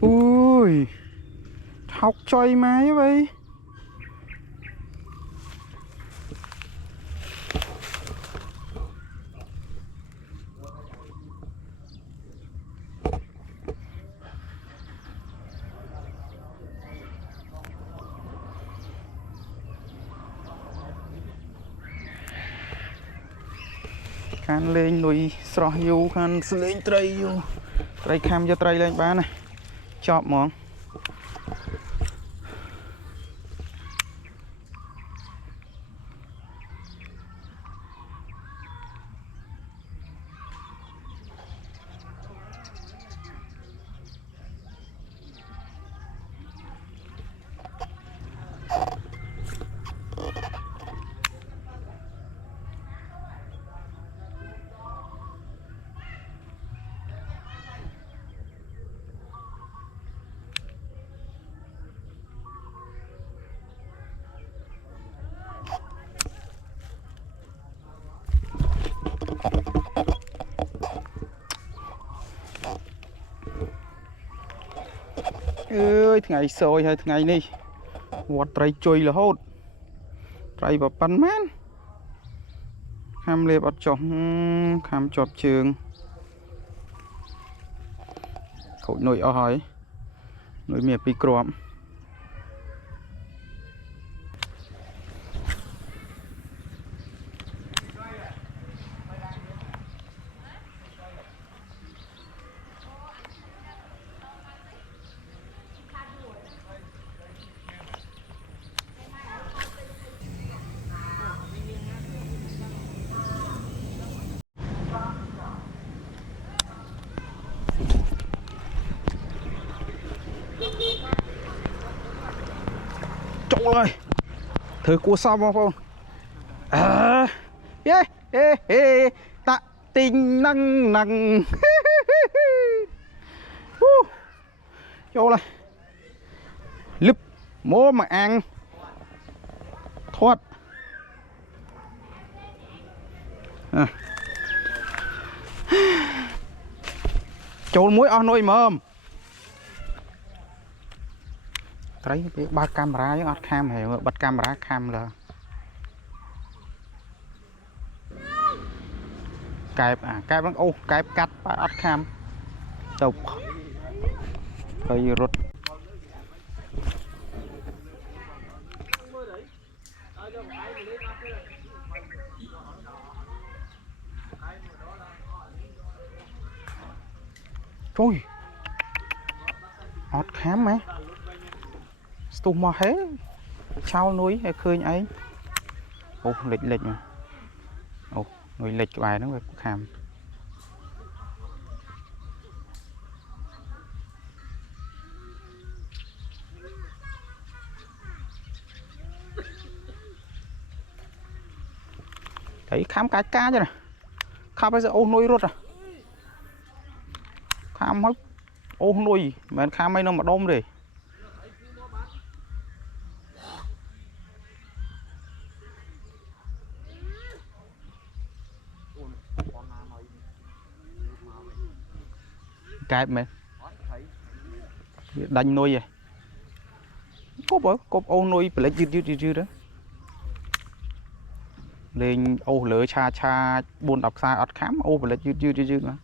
ui học chơi máy vậy khăn lên nuôi sọ yêu khăn lên tray yêu tray cam cho tray lên bán này chọn món ơi ngày sôi hay ngày đi vọt tray chui là hốt tray vào bắn mát kham lê bắt chọn kham chọp trường khẩu nội ở hỏi nội miệng bị cọm trời ơi thử cua xong không à yeah, yeah, yeah. Tạ tình năng năng vô này lúp mố mà ăn thoát à. Trộn muối on nồi mơm thấy cái ba camera với ọt cam này bật camera cam là cài cài bằng ô cài cắt ba ọt cam tục hơi rút trời ọt cam mấy tụi mà hết trao núi hay khơi ấy ô lịch lịch mà ô người lịch bài nó phải hàm thấy khám cái cá chứ nè khám bây giờ ô nuôi rút à khám hết ô nuôi mà khám mấy nó mà đông đi cái mẹ đánh nuôi vậy cốp ô nuôi phải lấy dư đó lên ô lửa cha buôn đọc xa ọt khám ô phải lấy dư mà